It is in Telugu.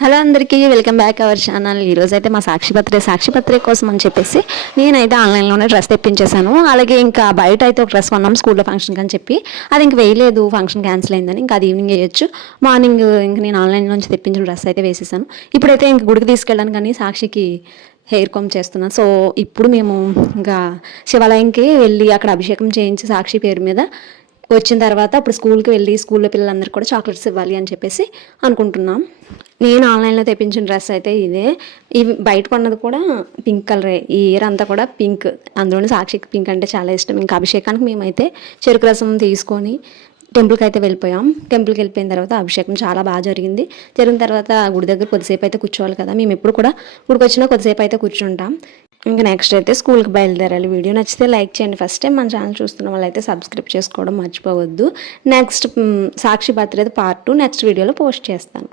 హలో అందరికీ వెల్కమ్ బ్యాక్ అవర్ ఛానల్. ఈరోజు అయితే మా సాక్షిపత్రే సాక్షిపత్రే కోసం అని చెప్పేసి నేనైతే ఆన్లైన్లోనే డ్రెస్ తెప్పించేశాను. అలాగే ఇంకా బయట అయితే ఒక డ్రెస్ కొన్నాం స్కూల్లో ఫంక్షన్కి అని చెప్పి. అది ఇంక వేయలేదు ఫంక్షన్ క్యాన్సిల్ అయిందని ఇంకా అది ఈవినింగ్ వేయొచ్చు. మార్నింగ్ ఇంక నేను ఆన్లైన్ నుంచి తెప్పించిన డ్రెస్ అయితే వేసేసాను. ఇప్పుడైతే ఇంక గుడికి తీసుకెళ్ళాను కానీ సాక్షికి హెయిర్ కామ్ చేస్తున్నాను సో ఇప్పుడు మేము ఇంకా శివాలయంకి వెళ్ళి అక్కడ అభిషేకం చేయించి సాక్షి పేరు మీద వచ్చిన తర్వాత అప్పుడు స్కూల్కి వెళ్ళి స్కూల్లో పిల్లలందరికీ కూడా చాక్లెట్స్ ఇవ్వాలి అని చెప్పేసి అనుకుంటున్నాం. నేను ఆన్లైన్లో తెప్పించిన డ్రెస్ అయితే ఇదే. ఇవి బయట కొన్నది కూడా పింక్ కలరే. ఈ ఇయర్ అంతా కూడా పింక్. అందులోని సాక్షికి పింక్ అంటే చాలా ఇష్టం. ఇంకా అభిషేకానికి మేమైతే చెరుకు రసం తీసుకొని టెంపుల్కి అయితే వెళ్ళిపోయాం. టెంపుల్కి వెళ్ళిపోయిన తర్వాత అభిషేకం చాలా బాగా జరిగింది. జరిగిన తర్వాత గుడి దగ్గర కొద్దిసేపు అయితే కూర్చోవాలి కదా. మేము ఎప్పుడు కూడా గుడికి వచ్చినా కొద్దిసేపు అయితే కూర్చుంటాం. ఇంకా నెక్స్ట్ అయితే స్కూల్కి బయలుదేరాలి. వీడియో నచ్చితే లైక్ చేయండి. ఫస్ట్ టైం మన ఛానల్ చూస్తున్న వాళ్ళైతే సబ్స్క్రైబ్ చేసుకోవడం మర్చిపోవద్దు. Next Sakshi birthday part two next వీడియోలో పోస్ట్ చేస్తాను.